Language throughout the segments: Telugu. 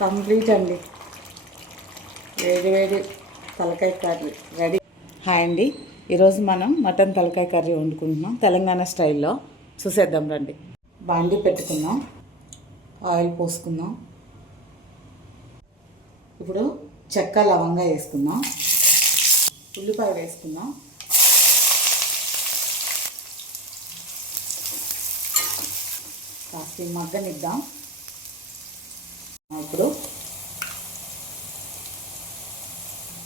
కంప్లీట్ అండి. వేడి వేడి తలకాయ కర్రీ రెడీ. హాయ్ అండి, ఈరోజు మనం మటన్ తలకాయ కర్రీ వండుకుంటున్నాం తెలంగాణ స్టైల్లో. చూసేద్దాం రండి. బాండి పెట్టుకుందాం, ఆయిల్ పోసుకుందాం. ఇప్పుడు చెక్క లవంగా వేసుకుందాం, ఉల్లిపాయ వేసుకుందాం. కాస్త మగ్గనిద్దాం. ఇప్పుడు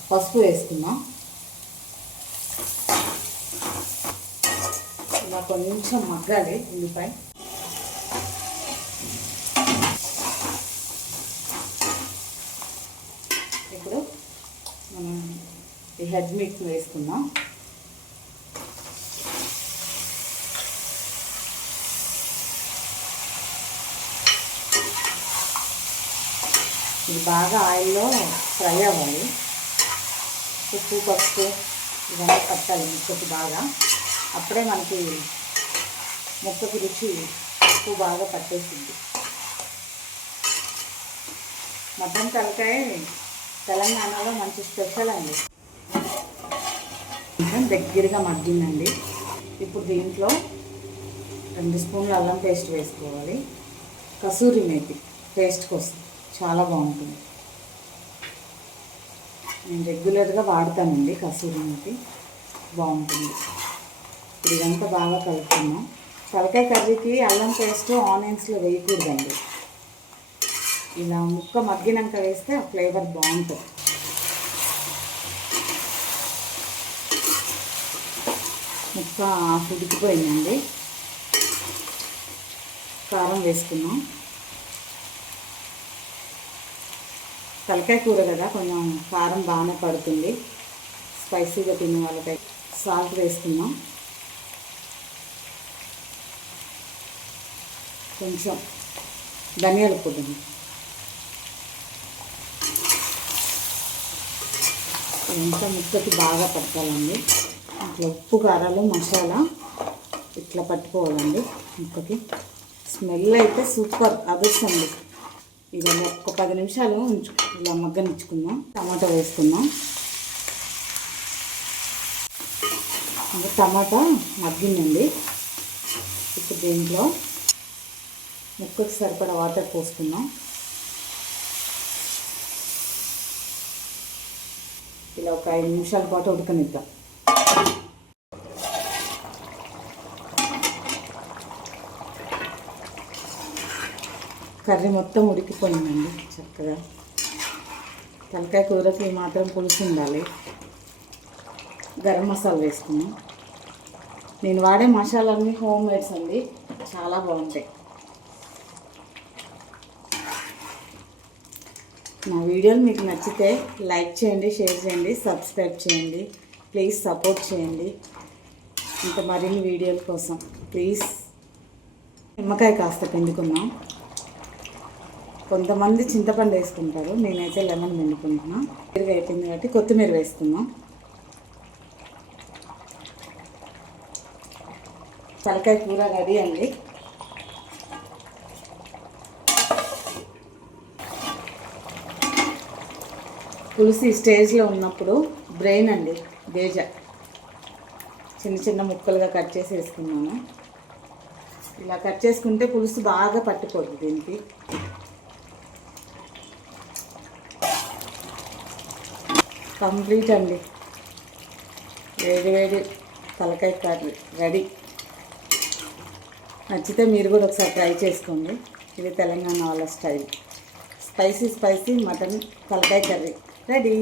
పసుపు వేసుకుందాం. ఇలా కొంచెం మగ్గాలి ఉల్లిపాయ. ఇప్పుడు మనం ఈ హెడ్ మీట్ వేసుకుందాం. ఇది బాగా ఆయిల్లో ఫ్రై అవ్వాలి. ఉప్పు పసుపు ఇవన్నీ పట్టాలి ముక్కకి బాగా. అప్పుడే మనకి ముక్కకి రుచి ఉప్పు బాగా పట్టేసింది. మటన్ తలకాయ తెలంగాణలో మంచి స్పెషల్ అండి. దగ్గరగా మగ్గిందండి. ఇప్పుడు దీంట్లో 2 స్పూన్లు అల్లం పేస్ట్ వేసుకోవాలి. కసూరి మేతి టేస్ట్ కోసం చాలా బాగుంటుంది. నేను రెగ్యులర్గా వాడతానండి కసూరి మేతి, బాగుంటుంది. ఇప్పుడు ఇదంతా బాగా కలుపుతున్నాం. తలకాయ కర్రీకి అల్లం పేస్ట్ ఆనియన్స్లో వేయకూడదండి. ఇలా ముక్క మగ్గినాక వేస్తే ఆ ఫ్లేవర్ బాగుంటుంది. ముక్క ఉడికిపోయిందండి. కారం వేసుకున్నాం. తలకాయ కూర కదా, కొంచెం కారం బాగానే పడుతుంది. స్పైసీగా తినే వాళ్ళకై సాల్ట్ వేసుకున్నాం. కొంచెం ధనియాల పొడి, ఇదంతా ముక్కకి బాగా పట్టాలండి. ఇట్లా ఉప్పు కారాలు మసాలా ఇట్లా పట్టుకోవాలండి ముక్కకి. స్మెల్ అయితే సూపర్ అదుస్తుంది. ఇలా ఒక 10 నిమిషాలు ఇలా మగ్గనిచ్చుకుందాం. టమాటా వేసుకుందాం. ఇంకా టమాటా మగ్గిందండి. ఇప్పుడు దీంట్లో ముక్కకి సరిపడా వాటర్ పోసుకుందాం. ఇలా ఒక 5 నిమిషాల పాటు ఉడకనిద్దాం. కర్రీ మొత్తం ఉడికిపోయిందండి చక్కగా. తలకాయ కూరకి మాత్రం పులుసు ఉండాలి. గరం మసాలా వేసుకున్నాం. నేను వాడే మసాలాలన్నీ హోమ్ మేడ్స్ అండి, చాలా బాగుంటాయి. నా వీడియోలు మీకు నచ్చితే లైక్ చేయండి, షేర్ చేయండి, సబ్స్క్రైబ్ చేయండి. ప్లీజ్ సపోర్ట్ చేయండి. ఇంకా మరిన్ని వీడియోల కోసం ప్లీజ్. నిమ్మకాయ కాస్త పిండుకుందాం. కొంతమంది చింతపండు వేసుకుంటారు, నేనైతే లెమన్ పిండుకుంటున్నా. పెరుగు అయిపోయింది కాబట్టి కొత్తిమీర వేసుకుందాం. తలకాయ కూర రెడీ అండి. పులుసు ఈ స్టేజ్లో ఉన్నప్పుడు బ్రెయిన్ అండి, బేజ చిన్న చిన్న ముక్కలుగా కట్ చేసి వేసుకున్నాను. ఇలా కట్ చేసుకుంటే పులుసు బాగా పట్టుకోదు దీనికి. కంప్లీట్ అండి. వేడి వేడి తలకాయ కర్రీ రెడీ. నచ్చితే మీరు కూడా ఒకసారి ట్రై చేసుకోండి. ఇది తెలంగాణ వాళ్ళ స్టైల్ స్పైసీ మటన్ తలకాయ కర్రీ రెడీ.